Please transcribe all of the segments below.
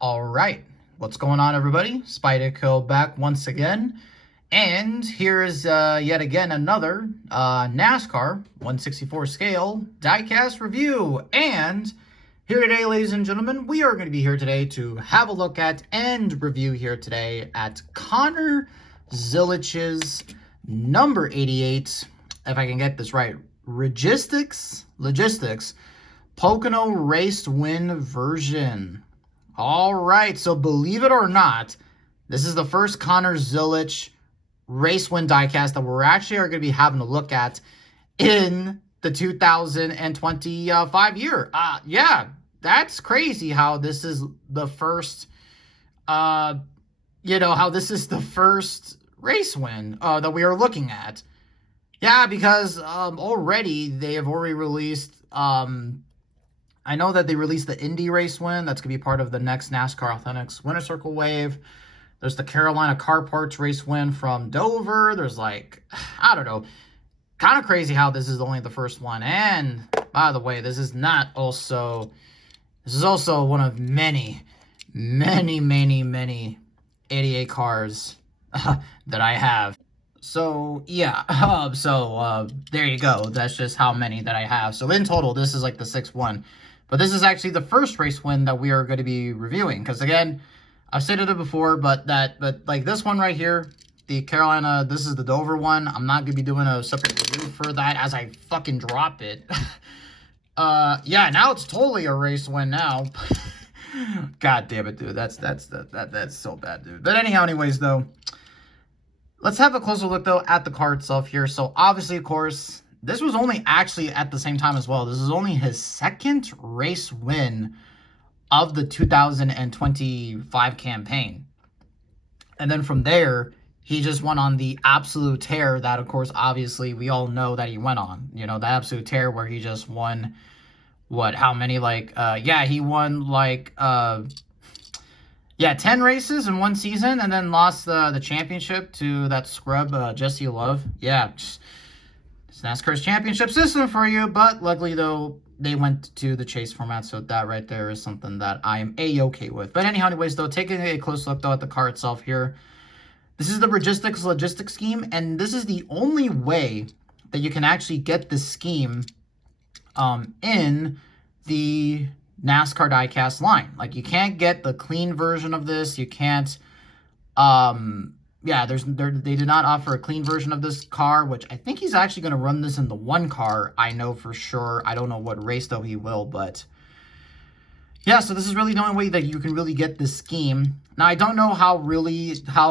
All right, what's going on, everybody? Spyderco back once again, and here is yet again another NASCAR 164 scale diecast review. And here today, ladies and gentlemen, we are going to be here today to have a look at and review here today at Connor Zilich's number 88, if I can get this right, Registix Pocono race win version. All right, so believe it or not, this is the first Connor Zilisch race win diecast that we're actually going to be having a look at in the 2025 year. Yeah, that's crazy how this is the first, how this is the first race win that we are looking at. Yeah, because already they have already released I know that they released the Indy race win. That's going to be part of the next NASCAR Authentics Winner Circle wave. There's the Carolina Car Parts race win from Dover. There's I don't know, kind of crazy how this is only the first one. And by the way, this is also one of many 88 cars that I have. So, yeah, there you go. That's just how many that I have. So, in total, this is like the sixth one. But this is actually the first race win that we are going to be reviewing. Because, again, I've stated it before, but like this one right here, the Carolina, this is the Dover one. I'm not going to be doing a separate review for that as I fucking drop it. Yeah, now it's totally a race win now. God damn it, dude. That's so bad, dude. But anyways, though. Let's have a closer look, though, at the car itself here. So, obviously, of course, this was only actually at the same time as well. This is only his second race win of the 2025 campaign. And then from there, he just went on the absolute tear that, of course, obviously, we all know that he went on. You know, the absolute tear where he just won, how many? He won, 10 races in one season, and then lost the championship to that scrub, Jesse Love. Yeah, it's NASCAR's championship system for you, but luckily, though, they went to the chase format, so that right there is something that I am A-okay with. But anyways, though, taking a close look, though, at the car itself here, this is the Registix logistics scheme, and this is the only way that you can actually get this scheme in the NASCAR diecast line. Like, you can't get the clean version of this. You can't they did not offer a clean version of this car, which I think he's actually going to run this in the one car. I know for sure. I don't know what race though he will, but yeah, so this is really the only way that you can really get this scheme. Now, I don't know how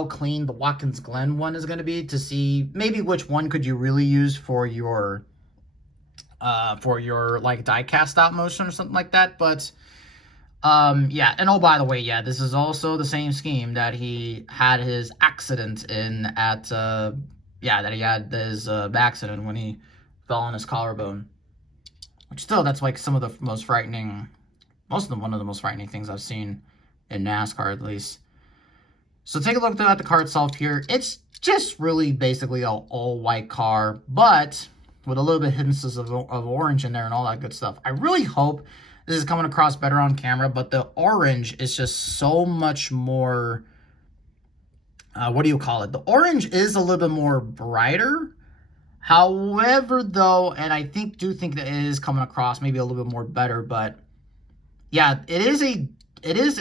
clean the Watkins Glen one is going to be, to see maybe which one could you really use for your like diecast stop motion or something like that. But yeah, and oh, by the way, yeah, this is also the same scheme that he had his accident in at that he had his accident when he fell on his collarbone, which still, that's like one of the most frightening things I've seen in NASCAR, at least. So take a look at the car itself here. It's just really basically an all-white car, but with a little bit of hints of orange in there and all that good stuff. I really hope this is coming across better on camera, but the orange is just so much more, the orange is a little bit more brighter. However, though, and I do think that it is coming across maybe a little bit more better, but yeah, it is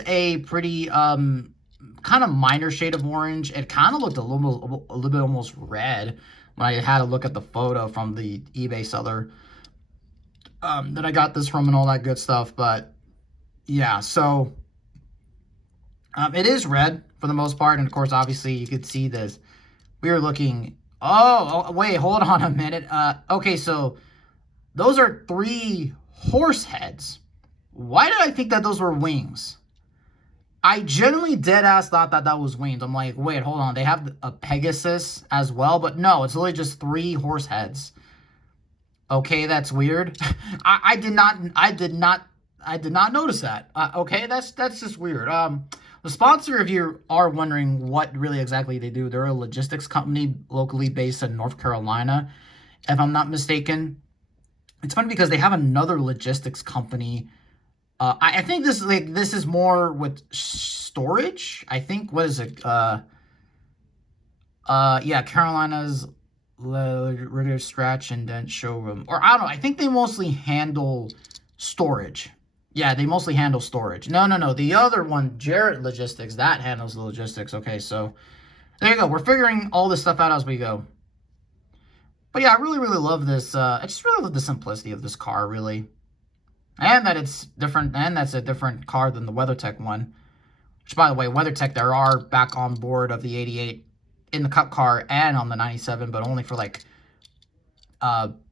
a pretty kind of minor shade of orange. It kind of looked a little bit almost red when I had a look at the photo from the eBay seller that I got this from and all that good stuff. But yeah, so it is red for the most part. And of course, obviously, you could see this. We are looking, wait, hold on a minute. Okay, so those are 3 horse heads. Why did I think that those were wings? I genuinely deadass thought that was wings. I'm like, wait, hold on. They have a Pegasus as well, but no, it's literally just 3 horse heads. Okay, that's weird. I did not notice that. Okay, that's just weird. The sponsor, if you are wondering what really exactly they do, they're a logistics company locally based in North Carolina, if I'm not mistaken. It's funny because they have another logistics company I think this is more with storage. I think, what is it? Yeah, Carolina's Ritter Scratch and Dent Showroom. Or I don't know. I think they mostly handle storage. Yeah, they mostly handle storage. No. The other one, Jarrett Logistics, that handles the logistics. Okay, so there you go. We're figuring all this stuff out as we go. But yeah, I really, really love this. I just really love the simplicity of this car, really. And that it's different, and that's a different car than the WeatherTech one. Which, by the way, WeatherTech, there are back on board of the 88 in the Cup car and on the 97, but only for like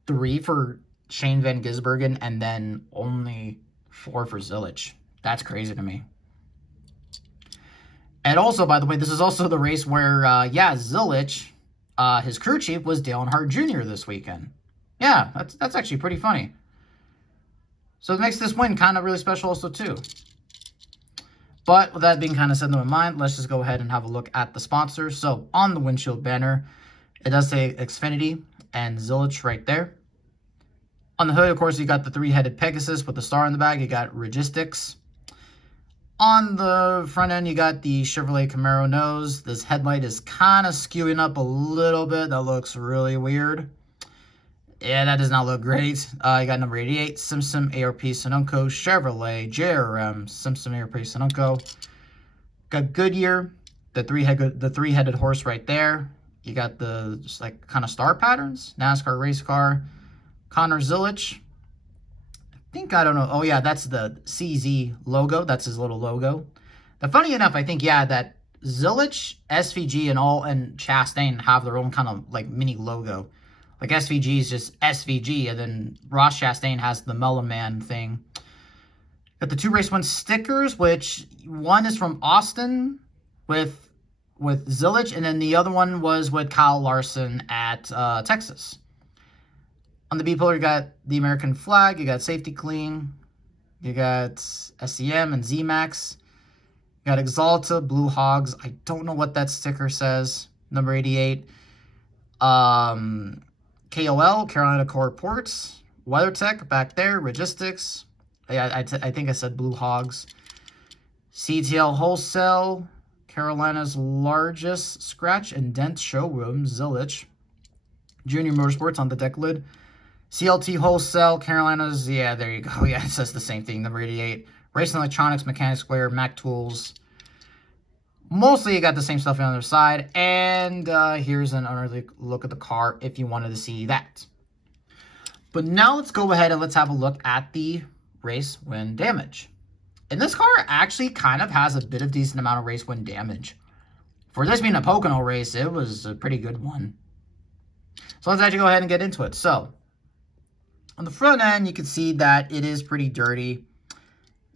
3 for Shane Van Gisbergen and then only 4 for Zilisch. That's crazy to me. And also, by the way, this is also the race where, yeah, Zilisch, his crew chief was Dale Earnhardt Jr. this weekend. Yeah, that's actually pretty funny. So it makes this win kind of really special also, too. But with that being kind of said in my mind, let's just go ahead and have a look at the sponsors. So on the windshield banner, it does say Xfinity and Zilisch right there. On the hood, of course, you got the 3-headed Pegasus with the star in the back. You got Registix. On the front end, you got the Chevrolet Camaro nose. This headlight is kind of skewing up a little bit. That looks really weird. Yeah, that does not look great. You got number 88, Simpson ARP Sonunco, Chevrolet, JRM, Simpson ARP Sonunco. Got Goodyear, the three-headed horse right there. You got the just like kind of star patterns, NASCAR race car. Connor Zilisch. I don't know. Oh yeah, that's the CZ logo. That's his little logo. But funny enough, I think, yeah, that Zilisch, SVG, and Chastain have their own kind of like mini logo. Like SVG is just SVG, and then Ross Chastain has the Mellow Man thing. Got the 2 race 1 stickers, which one is from Austin with Zilisch, and then the other one was with Kyle Larson at Texas. On the B pillar, you got the American flag, you got Safety Clean, you got SEM and ZMAX, you got Exalta, Blue Hogs. I don't know what that sticker says. Number 88. KOL, Carolina Core Ports, WeatherTech back there, Registix. Yeah, I think I said Blue Hogs. CTL Wholesale, Carolina's largest scratch and dent showroom, Zilisch. Junior Motorsports on the deck lid. CLT Wholesale, Carolina's, yeah, there you go. Yeah, it says the same thing, number 88. Racing Electronics, Mechanic Square, Mac Tools. Mostly you got the same stuff on the other side. And here's an early look at the car if you wanted to see that. But now let's go ahead and let's have a look at the race wind damage. And this car actually kind of has a bit of decent amount of race wind damage. For this being a Pocono race, it was a pretty good one. So let's actually go ahead and get into it. So on the front end, you can see that it is pretty dirty.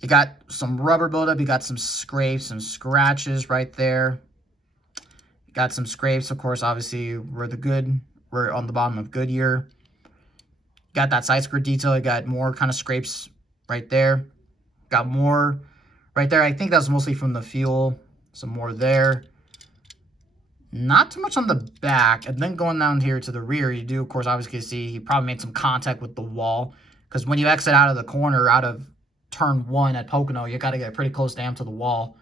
You got some rubber buildup. You got some scrapes, some scratches right there. You got some scrapes, of course, obviously, we're on the bottom of Goodyear. Got that side skirt detail. You got more kind of scrapes right there. Got more right there. I think that's mostly from the fuel. Some more there. Not too much on the back. And then going down here to the rear, you do, of course, obviously see he probably made some contact with the wall. Because when you exit out of the corner, out of turn 1 at Pocono, you got to get pretty close down to the wall.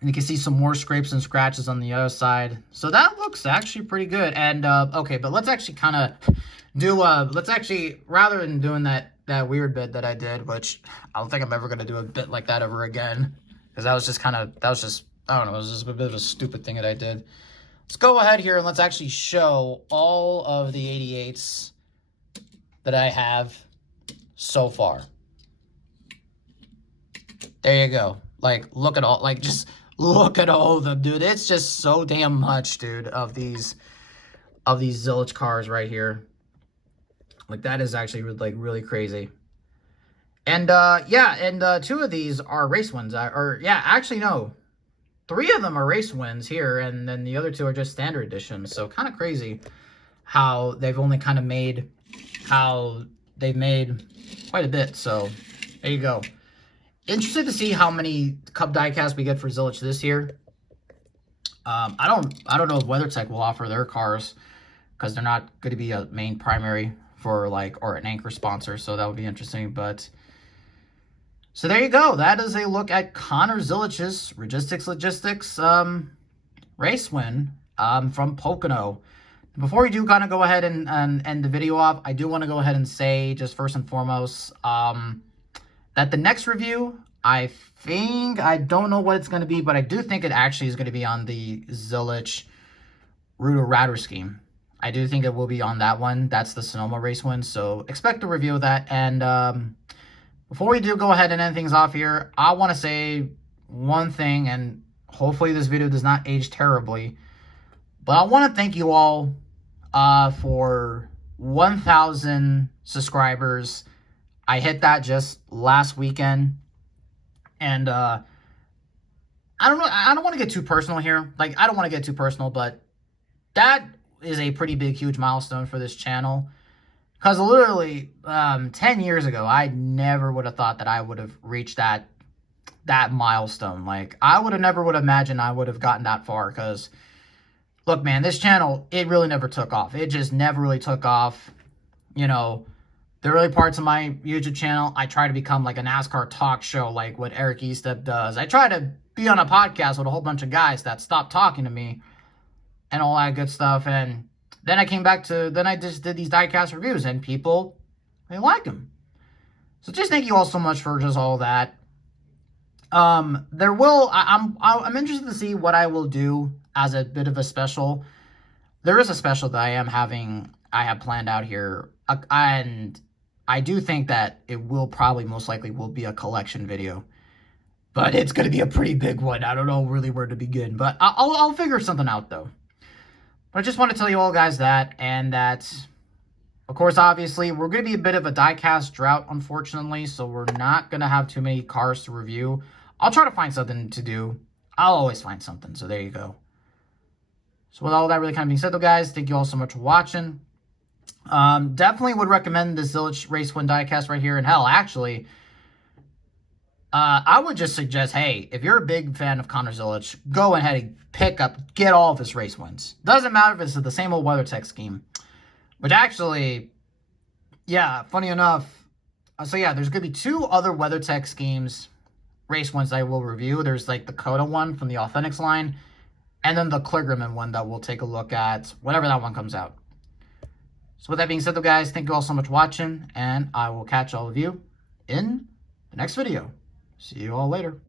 And you can see some more scrapes and scratches on the other side. So that looks actually pretty good. And, okay, but let's actually kind of do, let's actually, rather than doing that weird bit that I did, which I don't think I'm ever going to do a bit like that ever again. Because that was just, I don't know, it was just a bit of a stupid thing that I did. Let's go ahead here and let's actually show all of the 88s that I have so far. There you go. Like, look at all, like, just look at all of them, dude. It's just so damn much, dude, of these Zilisch cars right here. Like, that is actually, like, really crazy. And, yeah, and 2 of these are race wins. Yeah, actually, no. 3 of them are race wins here, and then the other 2 are just standard editions. So, kind of crazy how they've only kind of made, quite a bit. So, there you go. Interested to see how many Cup diecasts we get for Zilisch this year. I don't know if WeatherTech will offer their cars because they're not going to be a main primary for or an anchor sponsor. So that would be interesting. But So there you go. That is a look at Connor Zilich's Registix race win from Pocono. Before we do kind of go ahead and end the video off, I do want to go ahead and say, just first and foremost, that the next review, I don't know what it's going to be, but I do think it actually is going to be on the Zilisch Router Router scheme. I do think it will be on that one. That's the Sonoma race win, so expect a review of that. And before we do go ahead and end things off here, I want to say one thing, and hopefully this video does not age terribly, but I want to thank you all for 1,000 subscribers. I hit that just last weekend, and I don't want to get too personal here. Like, I don't want to get too personal, but that is a pretty big, huge milestone for this channel. Because literally, 10 years ago, I never would have thought that I would have reached that milestone. Like, I never would have imagined I would have gotten that far. Because, look, man, this channel, it really never took off. It just never really took off. You know, the early parts of my YouTube channel, I try to become like a NASCAR talk show, like what Eric Estep does. I try to be on a podcast with a whole bunch of guys that stopped talking to me and all that good stuff. And then I came back to, then I just did these diecast reviews, and people, they like them. So just thank you all so much for just all that. I'm interested to see what I will do as a bit of a special. There is a special that I have planned out here, and I do think that it will probably most likely will be a collection video, but it's going to be a pretty big one. I don't know really where to begin, but I'll figure something out though. But I just want to tell you all guys that, and that, of course, obviously, we're going to be a bit of a diecast drought, unfortunately, so we're not going to have too many cars to review. I'll try to find something to do. I'll always find something, so there you go. So with all that really kind of being said, though, guys, thank you all so much for watching. Definitely would recommend this Zilisch Race Win diecast right here, and hell, actually, I would just suggest, hey, if you're a big fan of Connor Zilisch, go ahead and get all of his race wins. Doesn't matter if it's the same old WeatherTech scheme. Which actually, yeah, funny enough, so yeah, there's going to be 2 other WeatherTech schemes race ones that I will review. There's like the Coda one from the Authentics line, and then the Kligerman one that we'll take a look at whenever that one comes out. So with that being said, though, guys, thank you all so much for watching, and I will catch all of you in the next video. See you all later.